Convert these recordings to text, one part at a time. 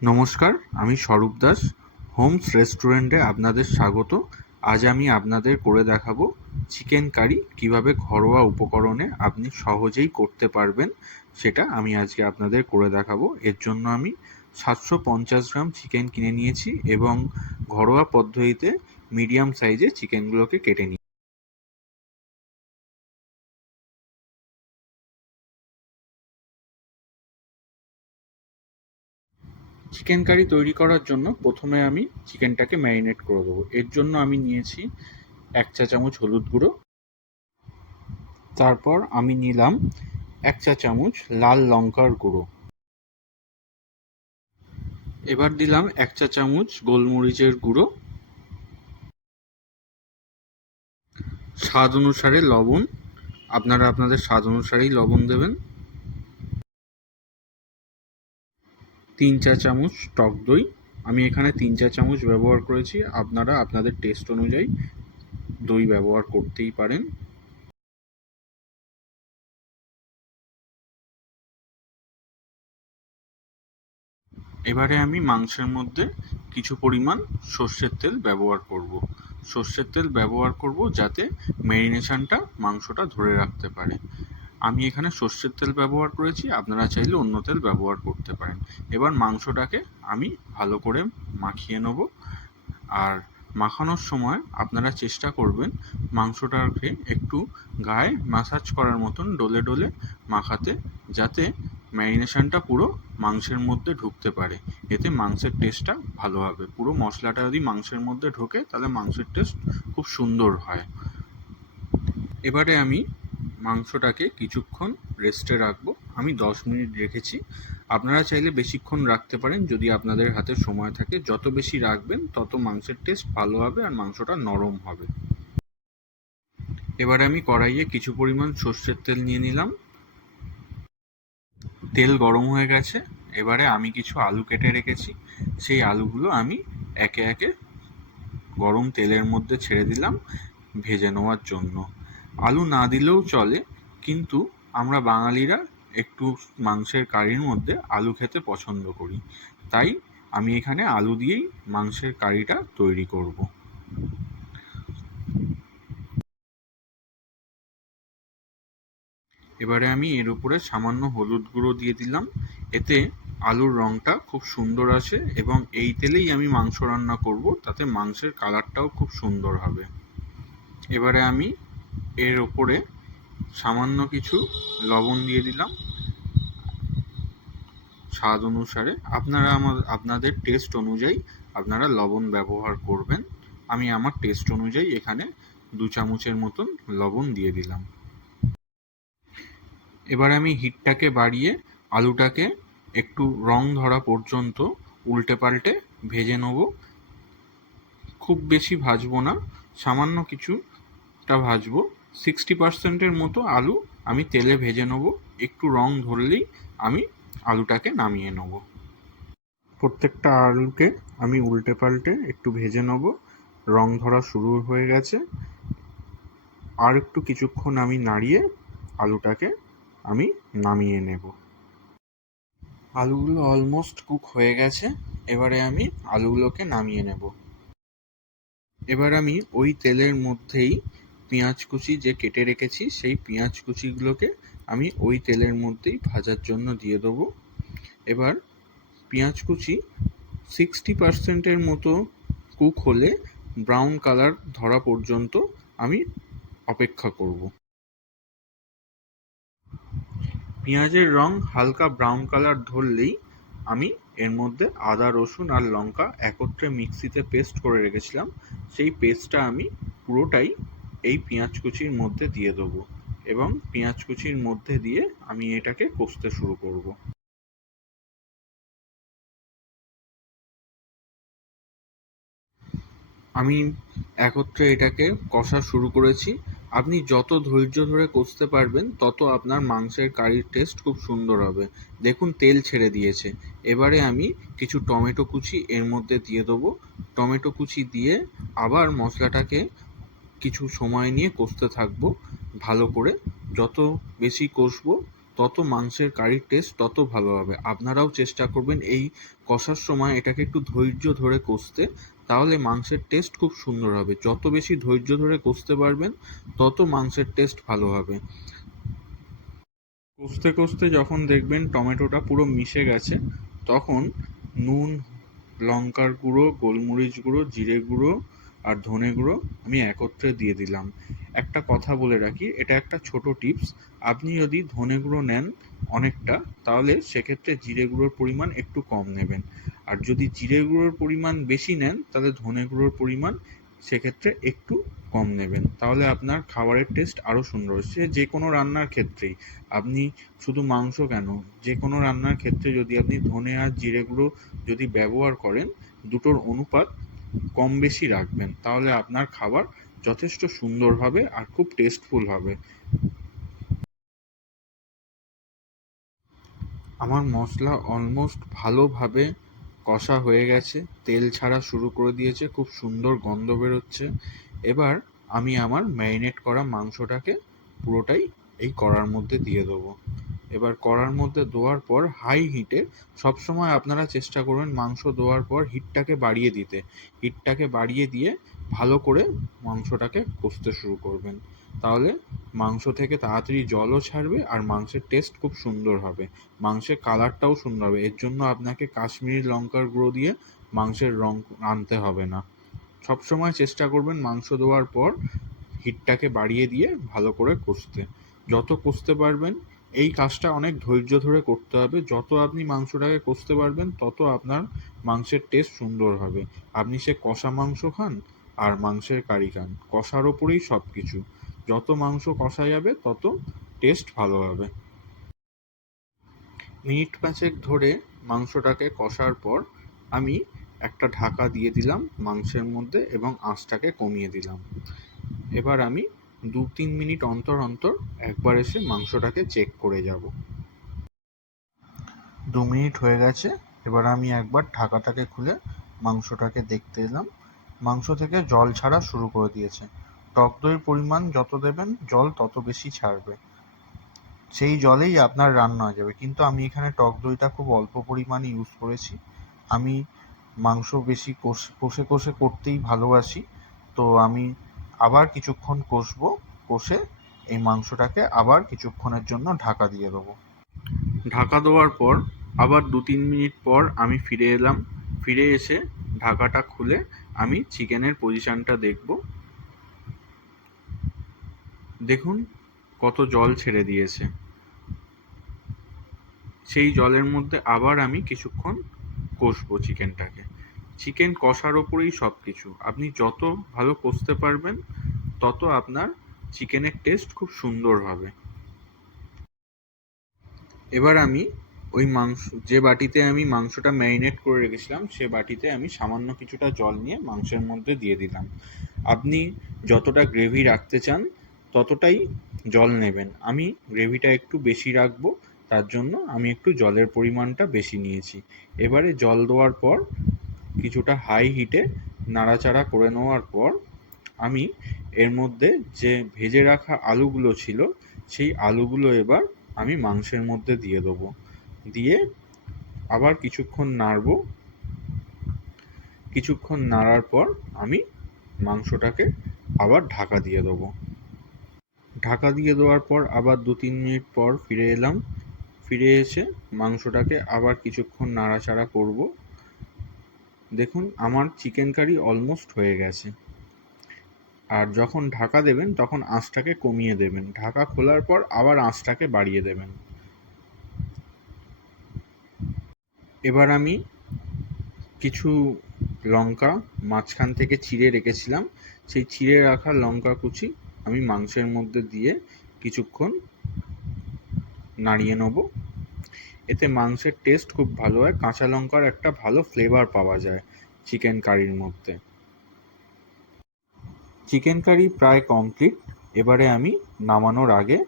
নমস্কার, আমি স্বরূপ দাস, হোমস রেস্টুরেন্টে আপনাদের স্বাগত। আজ আমি আপনাদের করে দেখাবো চিকেন কারি কীভাবে ঘরোয়া উপকরণে আপনি সহজেই করতে পারবেন, সেটা আমি আজকে আপনাদের করে দেখাবো। এর জন্য আমি সাতশো পঞ্চাশ গ্রাম চিকেন কিনে নিয়েছি এবং ঘরোয়া পদ্ধতিতে মিডিয়াম সাইজে চিকেনগুলোকে কেটে নিই চিকেন কারি তৈরি করার জন্য প্রথমে আমি চিকেনটাকে ম্যারিনেট করে দেবো। এর জন্য আমি নিয়েছি এক চা চামচ হলুদ গুঁড়ো। তারপর আমি নিলাম এক চা চামচ লাল লঙ্কার গুঁড়ো। এবার দিলাম এক চা চামচ গোলমরিচের গুঁড়ো। স্বাদ অনুসারে লবণ। আপনারা আপনাদের স্বাদ অনুসারেই লবণ দেবেন। তিন চা চামচ টক দই। আমি এখানে তিন চা চামচ ব্যবহার করেছি। আপনারা আপনাদের টেস্ট অনুযায়ী দই ব্যবহার করতেই পারেন। এবারে আমি মাংসের মধ্যে কিছু পরিমাণ সর্ষের তেল ব্যবহার করব। সর্ষের তেল ব্যবহার করব যাতে ম্যারিনেশনটা মাংসটা ধরে রাখতে পারে। আমি এখানে সর্ষের তেল ব্যবহার করেছি, আপনারা চাইলে অন্য তেল ব্যবহার করতে পারেন। এবার মাংসটাকে আমি ভালো করে মাখিয়ে নেব। আর মাখানোর সময় আপনারা চেষ্টা করবেন মাংসটাকে একটু গায়ে ম্যাসাজ করার মতন ডলে ডলে মাখাতে, যাতে ম্যারিনেশনটা পুরো মাংসের মধ্যে ঢুকতে পারে। এতে মাংসের টেস্টটা ভালো হবে। পুরো মশলাটা যদি মাংসের মধ্যে ঢোকে, তাহলে মাংসের টেস্ট খুব সুন্দর হয়। এবারে আমি মাংসটাকে কিছুক্ষণ রেস্টে রাখব। আমি দশ মিনিট রেখেছি। আপনারা চাইলে বেশিক্ষণ রাখতে পারেন যদি আপনাদের হাতে সময় থাকে। যত বেশি রাখবেন, তত মাংসের টেস্ট ভালো হবে আর মাংসটা নরম হবে। এবারে আমি কড়াইয়ে কিছু পরিমাণ সর্ষের তেল নিয়ে নিলাম। তেল গরম হয়ে গেছে। এবারে আমি কিছু আলু কেটে রেখেছি। সেই আলুগুলো আমি একে একে গরম তেলের মধ্যে ছেড়ে দিলাম ভেজে নেওয়ার জন্য। আলু না দিলেও চলে, কিন্তু আমরা বাঙালিরা একটু মাংসের কারির মধ্যে আলু খেতে পছন্দ করি। তাই আমি এখানে আলু দিয়েই মাংসের কারিটা তৈরি করব। এবারে আমি এর উপরে সামান্য হলুদ গুঁড়ো দিয়ে দিলাম। এতে আলুর রঙটা খুব সুন্দর আসে এবং এই তেলেই আমি মাংস রান্না করব, তাতে মাংসের কালারটাও খুব সুন্দর হবে। এবারে আমি এর ওপরে সামান্য কিছু লবণ দিয়ে দিলাম। স্বাদ অনুসারে আপনারা আমার, আপনাদের টেস্ট অনুযায়ী আপনারা লবণ ব্যবহার করবেন। আমি আমার টেস্ট অনুযায়ী এখানে দু চামচের মতন লবণ দিয়ে দিলাম। এবার আমি হিটটাকে বাড়িয়ে আলুটাকে একটু রং ধরা পর্যন্ত উল্টে পাল্টে ভেজে নেব। খুব বেশি ভাজবো না, সামান্য কিছুটা ভাজবো। সিক্সটি পার্সেন্টের মতো আলু আমি তেলে ভেজে নেব। একটু রং ধরলেই আমি আলুটাকে নামিয়ে নেব। প্রত্যেকটা আলুকে আমি উল্টে পাল্টে একটু ভেজে নেব। রং ধরা শুরু হয়ে গেছে। আর একটু কিছুক্ষণ আমি নাড়িয়ে আলুটাকে আমি নামিয়ে নেব। আলুগুলো অলমোস্ট কুক হয়ে গেছে। এবারে আমি আলুগুলোকে নামিয়ে নেব। এবার আমি ওই তেলের মধ্যেই পেঁয়াজ কুচি যে কেটে রেখেছি, সেই পেঁয়াজ কুচিগুলোকে আমি ওই তেলের মধ্যেই ভাজার জন্য দিয়ে দেবো। এবার পেঁয়াজ কুচি সিক্সটি পার্সেন্টের মতো কুক হলে ব্রাউন কালার ধরা পর্যন্ত আমি অপেক্ষা করব। পেঁয়াজের রং হালকা ব্রাউন কালার ধরলেই আমি এর মধ্যে আদা, রসুন আর লঙ্কা একত্রে মিক্সিতে পেস্ট করে রেখেছিলাম। সেই পেস্টটা আমি পুরোটাই এই পেঁয়াজ কুচির মধ্যে দিয়ে দেবো এবং পেঁয়াজ কুচির মধ্যে দিয়ে আমি এটাকে কষতে শুরু করব। আমি একত্রে এটাকে কষা শুরু করেছি। আপনি যত ধৈর্য ধরে কষতে পারবেন, তত আপনার মাংসের কারির টেস্ট খুব সুন্দর হবে। দেখুন, তেল ছেড়ে দিয়েছে। এবারে আমি কিছু টমেটো কুচি এর মধ্যে দিয়ে দেবো। টমেটো কুচি দিয়ে আবার মশলাটাকে কিছু সময় নিয়ে কষতে থাকব, ভালো করে। যত বেশি কষবো, তত মাংসের কারির টেস্ট তত ভালো হবে। আপনারাও চেষ্টা করবেন এই কষার সময় এটাকে একটু ধৈর্য ধরে কষতে, তাহলে মাংসের টেস্ট খুব সুন্দর হবে। যত বেশি ধৈর্য ধরে কষতে পারবেন, তত মাংসের টেস্ট ভালো হবে। কষতে কষতে যখন দেখবেন টমেটোটা পুরো মিশে গেছে, তখন নুন, লঙ্কার গুঁড়ো, গোলমরিচ গুঁড়ো, জিরে গুঁড়ো আর ধনে গুঁড়ো আমি একত্রে দিয়ে দিলাম। একটা কথা বলে রাখি, এটা একটা ছোট টিপস। আপনি যদি ধনে গুঁড়ো নেন অনেকটা, তাহলে সেক্ষেত্রে জিরে গুঁড়োর পরিমাণ একটু কম নেবেন। আর যদি জিরে গুঁড়োর পরিমাণ বেশি নেন, তাহলে ধনে গুঁড়োর পরিমাণ সেক্ষেত্রে একটু কম নেবেন। তাহলে আপনার খাবারের টেস্ট আরও সুন্দর সে যে কোনো রান্নার ক্ষেত্রেই। আপনি শুধু মাংস কেন? যে কোনো রান্নার ক্ষেত্রে যদি আপনি ধনে আর জিরে গুঁড়ো যদি ব্যবহার করেন, দুটোর অনুপাত কম বেশি রাখবেন, তাহলে আপনার খাবার যথেষ্ট সুন্দর হবে আর খুব টেস্টফুল হবে। আমার মশলা অলমোস্ট ভালোভাবে কষা হয়ে গেছে, তেল ছাড়া শুরু করে দিয়েছে, খুব সুন্দর গন্ধ বেরোচ্ছে। এবার আমি আমার ম্যারিনেট করা মাংসটাকে পুরোটাই এই কড়ার মধ্যে দিয়ে দেবো। এবার কড়ার মধ্যে দেওয়ার পর হাই হিটে সবসময় আপনারা চেষ্টা করবেন মাংস দেওয়ার পর হিটটাকে বাড়িয়ে দিতে। হিটটাকে বাড়িয়ে দিয়ে ভালো করে মাংসটাকে কষতে শুরু করবেন। তাহলে মাংস থেকে তাড়াতাড়ি জলও ছাড়বে আর মাংসের টেস্ট খুব সুন্দর হবে। মাংসের কালারটাও সুন্দর হবে। এর জন্য আপনাকে কাশ্মীরি লঙ্কার গুঁড়ো দিয়ে মাংসের রং আনতে হবে না। সবসময় চেষ্টা করবেন মাংস দেওয়ার পর হিটটাকে বাড়িয়ে দিয়ে ভালো করে কষতে। যত কষতে পারবেন এই কাজটা অনেক ধৈর্য ধরে করতে হবে। যত আপনি মাংসটাকে কষতে পারবেন, তত আপনার মাংসের টেস্ট সুন্দর হবে। আপনি সে কষা মাংস খান আর মাংসের কারি খান। কষার ওপরেই সব কিছু যত মাংস কষা যাবে, তত টেস্ট ভালো হবে। মিনিট পাঁচেক ধরে মাংসটাকে কষার পর আমি একটা ঢাকা দিয়ে দিলাম মাংসের মধ্যে এবং আঁচটাকে কমিয়ে দিলাম। এবার আমি দু তিন মিনিট অন্তর অন্তর একবার এসে মাংসটাকে চেক করে যাব। দু মিনিট হয়ে গেছে, এবার আমি একবার ঢাকাটাকে খুলে মাংসটাকে দেখতে এলাম। মাংস থেকে জল ছাড়া শুরু করে দিয়েছে। টক দইয়ের পরিমাণ যত দেবেন, জল তত বেশি ছাড়বে। সেই জলেই আপনার রান্না হয়ে যাবে। কিন্তু আমি এখানে টক দইটা খুব অল্প পরিমাণে ইউজ করেছি। আমি মাংস বেশি কষে কষে কষে করতেই ভালোবাসি। তো আমি আবার কিছুক্ষণ কষবো, কষে এই মাংসটাকে আবার কিছুক্ষণের জন্য ঢাকা দিয়ে দেবো। ঢাকা দেওয়ার পর আবার দু তিন মিনিট পর আমি ফিরে এলাম। ফিরে এসে ঢাকাটা খুলে আমি চিকেনের পজিশানটা দেখব। দেখুন কত জল ছেড়ে দিয়েছে। সেই জলের মধ্যে আবার আমি কিছুক্ষণ কষবো চিকেনটাকে। চিকেন কষার ওপরেই সব কিছু আপনি যত ভালো কষতে পারবেন, তত আপনার চিকেনের টেস্ট খুব সুন্দর হবে। এবার আমি ওই মাংস, যে বাটিতে আমি মাংসটা ম্যারিনেট করে রেখেছিলাম, সে বাটিতে আমি সামান্য কিছুটা জল নিয়ে মাংসের মধ্যে দিয়ে দিলাম। আপনি যতটা গ্রেভি রাখতে চান, ততটাই জল নেবেন। আমি গ্রেভিটা একটু বেশি রাখব, তার জন্য আমি একটু জলের পরিমাণটা বেশি নিয়েছি। এবারে জল দেওয়ার পর কিছুটা হাই হিটে নাড়াচাড়া করে নেওয়ার পর আমি এর মধ্যে যে ভেজে রাখা আলুগুলো ছিল, সেই আলুগুলো এবার আমি মাংসের মধ্যে দিয়ে দেবো। দিয়ে আবার কিছুক্ষণ নাড়ব। কিছুক্ষণ নাড়ার পর আমি মাংসটাকে আবার ঢাকা দিয়ে দেবো। ঢাকা দিয়ে দেওয়ার পর আবার দু তিন মিনিট পর ফিরে এলাম। ফিরে এসে মাংসটাকে আবার কিছুক্ষণ নাড়াচাড়া করব। দেখুন, আমার চিকেন কারি অলমোস্ট হয়ে গেছে। আর যখন ঢাকা দেবেন, তখন আঁচটাকে কমিয়ে দেবেন। ঢাকা খোলার পর আবার আঁচটাকে বাড়িয়ে দেবেন। এবার আমি কিছু লঙ্কা মাঝখান থেকে চিড়ে রেখেছিলাম। সেই চিড়ে রাখা লঙ্কা কুচি আমি মাংসের মধ্যে দিয়ে কিছুক্ষণ নাড়িয়ে নেব। এতে মাংসের টেস্ট খুব ভালো হয়, কাঁচা লঙ্কার একটা ভালো ফ্লেভার পাওয়া যায় চিকেন কারির মধ্যে। চিকেন কারি প্রায় কমপ্লিট এবারে আমি নামানোর আগে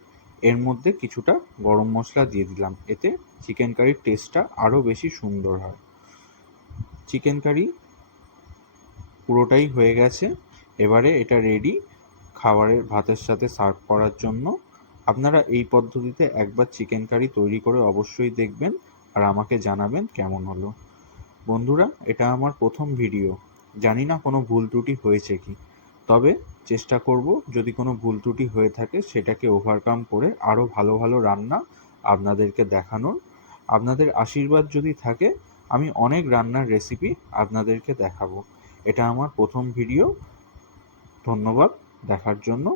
এর মধ্যে কিছুটা গরম মশলা দিয়ে দিলাম, এতে চিকেন কারির টেস্টটা আরও বেশি সুন্দর হয়। চিকেন কারি পুরোটাই হয়ে গেছে, এবারে এটা রেডি খাবারের ভাতের সাথে সার্ভ করার জন্য আপনারা এই পদ্ধতিতে একবার চিকেন কারি তৈরি করে অবশ্যই দেখবেন আর আমাকে জানাবেন কেমন হলো। বন্ধুরা, এটা আমার প্রথম ভিডিও জানি না কোনো ভুল ত্রুটি হয়েছে কি। তবে চেষ্টা করব যদি কোনো ভুল ত্রুটি হয়ে থাকে সেটাকে ওভারকাম করে আরও ভালো ভালো রান্না আপনাদেরকে দেখানোর। আপনাদের আশীর্বাদ যদি থাকে, আমি অনেক রান্নার রেসিপি আপনাদেরকে দেখাবো। এটা আমার প্রথম ভিডিও ধন্যবাদ দেখার জন্য।